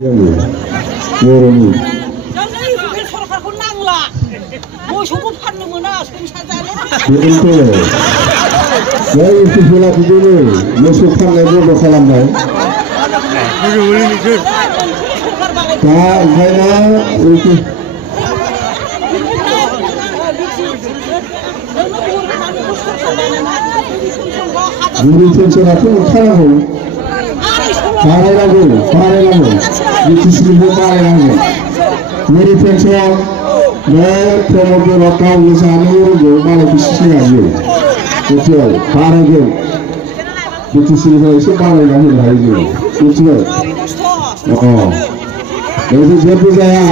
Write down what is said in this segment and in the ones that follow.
बर'नि सरखारखौ नांला मोसौखौ फाननो मोना संसार जानो बेखौनोथ' बै इउपिपिएलआ बिदिनो मोसौ फाननाय बन्द' खालामबाय दा ओंखायनो बुरि पेन्सनाथ' मोनखानांगौ बारायनांगौ बिटिसिनिखौ बारायनांगौ बुरि पेन्सन बे प्रमद बर'आ गावनो जानो रोंगौ मालाय बिसिसो गायो मिथिबाय बारायगोन बिटिसिनिफ्राय एसे बारायना होनो हायो जों मिथिबाय बेखौ जेबो जाया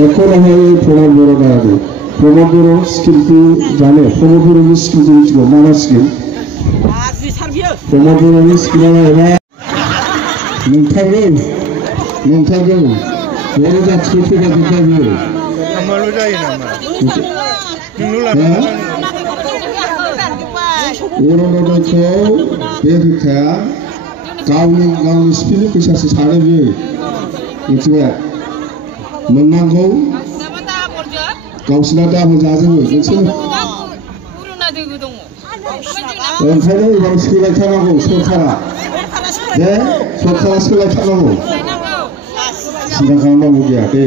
एखौहाय प्रमद बर' गाराखै प्रमद बर' स्किमखौ जानो प्रमद बर'नि स्किमखौ मिथिगौ मा मा स्किम प्रमद बर'नि स्किमा जाहैबाय नोंथारगौ बर' जाथिखौ थैगाजोबबाय बियो हामाल' जायो नामा अरुण'दयखौ बे बिखाया गावनि स्पिनि फैसासो सानो बियो मिथिबाय मोननांगौ गावसिना दाबो जाजोबो नोंसोर ओंखायनो एबार सोलायथारनांगौ सरखारा दे सरखारा सोलायथारनांगौ सिन्था खालामनांगौ गैया दे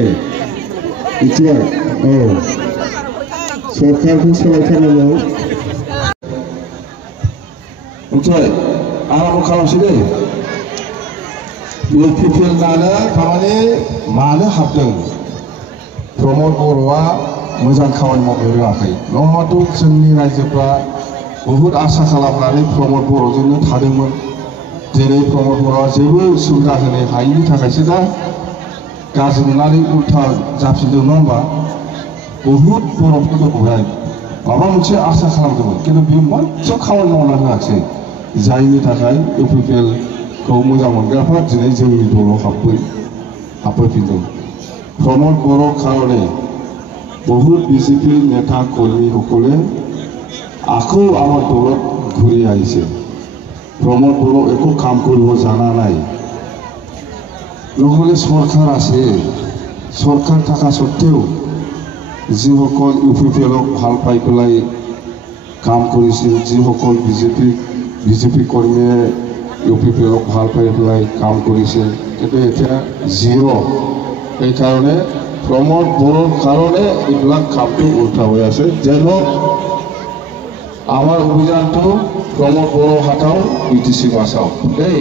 मिथिबाय सरखारखौ सोलायथारनांगौ मिथिबाय आराम खालामसै दे इउपिपिएल दानो थारमाने मानो हाबदों प्रमद बर'आ मोजां खामानि मावनो रोङाखै नङाबाथ' जोंनि रायजोफ्रा बहुद आसा खालामनानै प्रमद बर'जोंनो थादोंमोन दिनै प्रमद बर'आ जेबो सुबिदा होनो हायैनि थाखायसो दा गाज्रि मोननानै उल्था जाफिनदों नङा होमबा बहुद बर'फोरखौ बेवहाय माबा मोनसे आसा खालामदोंमोन खिन्थु बेयो मोनसेबो खामानि मावना होआखै जायनि थाखाय इउपिपिएलखौ मोजां मोनग्राफ्रा दिनै जोंनि दलाव हाबफैफिनदों प्रमद बर' কারণে বহুত বিজেপি নেতা কর্মীসকলে আকৌ আমাৰ দলত ঘূৰি আহিছে प्रमद बर' একো কাম কৰিব জানা নাই নহ'লে চৰকাৰ আছে চৰকাৰ থকা সত্ত্বেও যিসকল ইউপিপিএলক ভাল পাই পেলাই কাম কৰিছিল যিসকল বিজেপি কৰ্মীয়ে ইউপিপিএলক ভাল পাই পেলাই কাম কৰিছিল কিন্তু এতিয়া জিৰ' এইকাৰণে प्रमद बर'ৰ কাৰণে এইবিলাক কামটো উল্টা হৈ আছে যেন আমাৰ অভিযানটো प्रमद बर' হাতাও বিটিচি বাঁচাও দেই